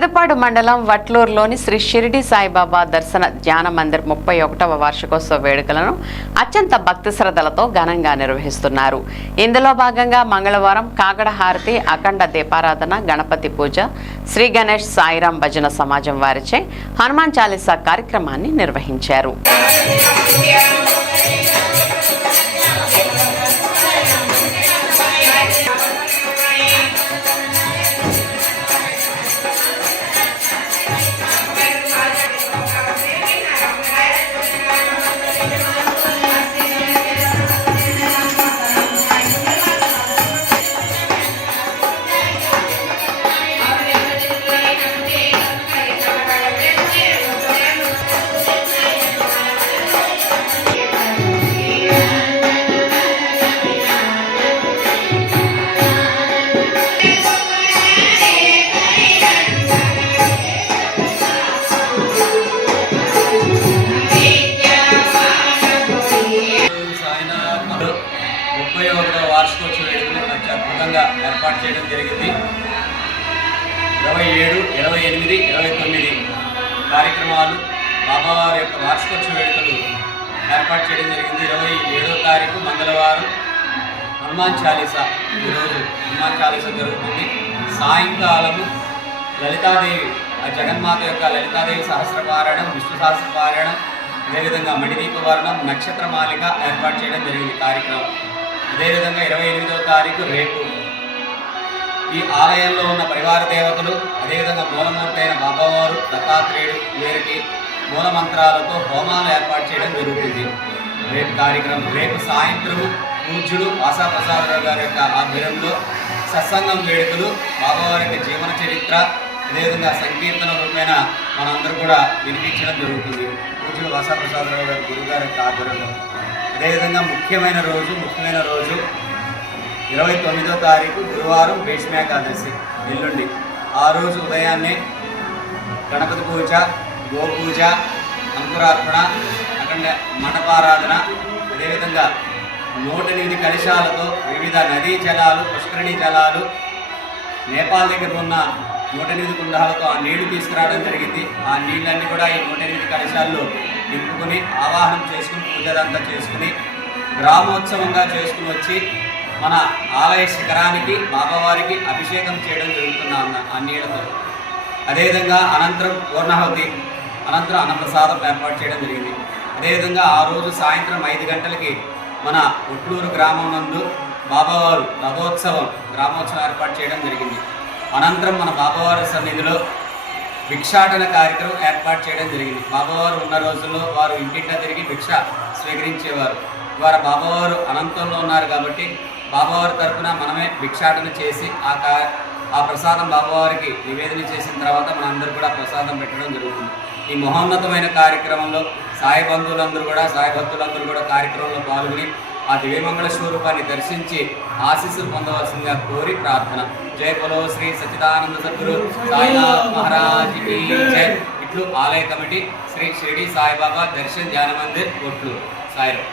పెదపాడు మండలం వట్లూరులోని శ్రీ షిరిడి సాయిబాబా దర్శన ధ్యాన మందిర్ ముప్పై ఒకటవ వార్షికోత్సవ వేడుకలను అత్యంత భక్తి శ్రద్ధలతో ఘనంగా నిర్వహిస్తున్నారు. ఇందులో భాగంగా మంగళవారం కాగడ హారతి అఖండ దీపారాధన గణపతి పూజ శ్రీ గణేష్ సాయిరాం భజన సమాజం వారిచే హనుమాన్ చాలీసా కార్యక్రమాన్ని నిర్వహించారు. ముప్పై ఒకటో వార్షికోత్సవ వేడుకలు అత్యద్భుతంగా ఏర్పాటు చేయడం జరిగింది. ఇరవై ఏడు ఇరవై ఎనిమిది ఇరవై తొమ్మిది కార్యక్రమాలు బాబావారి యొక్క వార్షికోత్సవ వేడుకలు ఏర్పాటు చేయడం జరిగింది. ఇరవై ఏడో తారీఖు మంగళవారం హనుమాన్ చాలీసా ఈరోజు హనుమాన్ చాలీసా జరుగుతుంది. సాయంకాలము లలితాదేవి ఆ జగన్మాత యొక్క లలితాదేవి సహస్రపారాయణం విష్ణు సహస్రపారాయణం అదేవిధంగా మణిదీపవర్ణం నక్షత్రమాలిక ఏర్పాటు చేయడం జరిగింది. కార్యక్రమం అదేవిధంగా ఇరవై ఎనిమిదవ తారీఖు రేపు. ఈ ఆలయంలో ఉన్న పరివార దేవతలు అదేవిధంగా మూలమూర్తి అయిన బాబావారు దత్తాత్రేయుడు వీరికి మూల మంత్రాలతో హోమాలు ఏర్పాటు చేయడం జరుగుతుంది. రేపు కార్యక్రమం రేపు సాయంత్రం పూజ్యుడు ఆశా ప్రసాదరావు గారి యొక్క ఆధ్వర్యంలో సత్సంగం వేడుకలు బాబావారి యొక్క జీవన చరిత్ర అదేవిధంగా సంకీర్తన రూపేణ మనందరూ కూడా వినిపించడం జరుగుతుంది. పూజ్యుడు ఆశా ప్రసాదరావు గారి గురుగారి యొక్క ఆధ్వర్యంలో. అదేవిధంగా ముఖ్యమైన రోజు ముఖ్యమైన రోజు ఇరవై తొమ్మిదో తారీఖు గురువారం భీష్మేకాదశి ఎల్లుండి. ఆ రోజు ఉదయాన్నే గణపతి పూజ గోపూజ అంకురార్పణ అఖండ మండపారాధన అదేవిధంగా నూట ఎనిమిది కలశాలతో వివిధ నదీ జలాలు పుష్కరిణీ జలాలు నేపాల్ దగ్గర ఉన్న నూట ఎనిమిది కుండాలతో ఆ నీళ్ళు తీసుకురావడం జరిగింది. ఆ నీళ్ళన్నీ కూడా ఈ నూట ఎనిమిది కలశాల్లో నింపుకుని ఆవాహనం చేసుకుని పూజలంతా చేసుకుని గ్రామోత్సవంగా చేసుకుని వచ్చి మన ఆలయ శిఖరానికి బాబావారికి అభిషేకం చేయడం జరుగుతున్న ఆ నీళ్ళతో. అదేవిధంగా అనంతరం పూర్ణాహుతి అనంతరం అన్నప్రసాదం ఏర్పాటు చేయడం జరిగింది. అదేవిధంగా ఆ రోజు సాయంత్రం ఐదు గంటలకి మన ఉట్లూరు గ్రామం నందు బాబావారు రథోత్సవం గ్రామోత్సవం ఏర్పాటు చేయడం జరిగింది. అనంతరం మన బాబావారి సన్నిధిలో భిక్షాటన కార్యక్రమం ఏర్పాటు చేయడం జరిగింది. బాబావారు ఉన్న రోజుల్లో వారు ఇంటింటా తిరిగి భిక్ష స్వీకరించేవారు. వారు బాబావారు అనంతంలో ఉన్నారు కాబట్టి బాబావారి తరపున మనమే భిక్షాటన చేసి ఆ కా ఆ ప్రసాదం బాబావారికి నివేదన చేసిన తర్వాత మనందరూ కూడా ప్రసాదం పెట్టడం జరుగుతుంది. ఈ మహోన్నతమైన కార్యక్రమంలో సాయి బంధువులందరూ కూడా సాయి భక్తులందరూ కూడా కార్యక్రమంలో పాల్గొని ఆ దివ్యమంగళ స్వరూపాన్ని దర్శించి ఆశీస్సులు పొందవలసిందిగా కోరి ప్రార్థన. జయ బలో శ్రీ సచిదానంద సద్గురు సాయినాథ్ మహారాజ్ జై. ఇట్లు ఆలయ కమిటీ శ్రీ షిరిడి సాయిబాబా దర్శన్ ధ్యాన మందిర్ కొట్లు సాయిరావు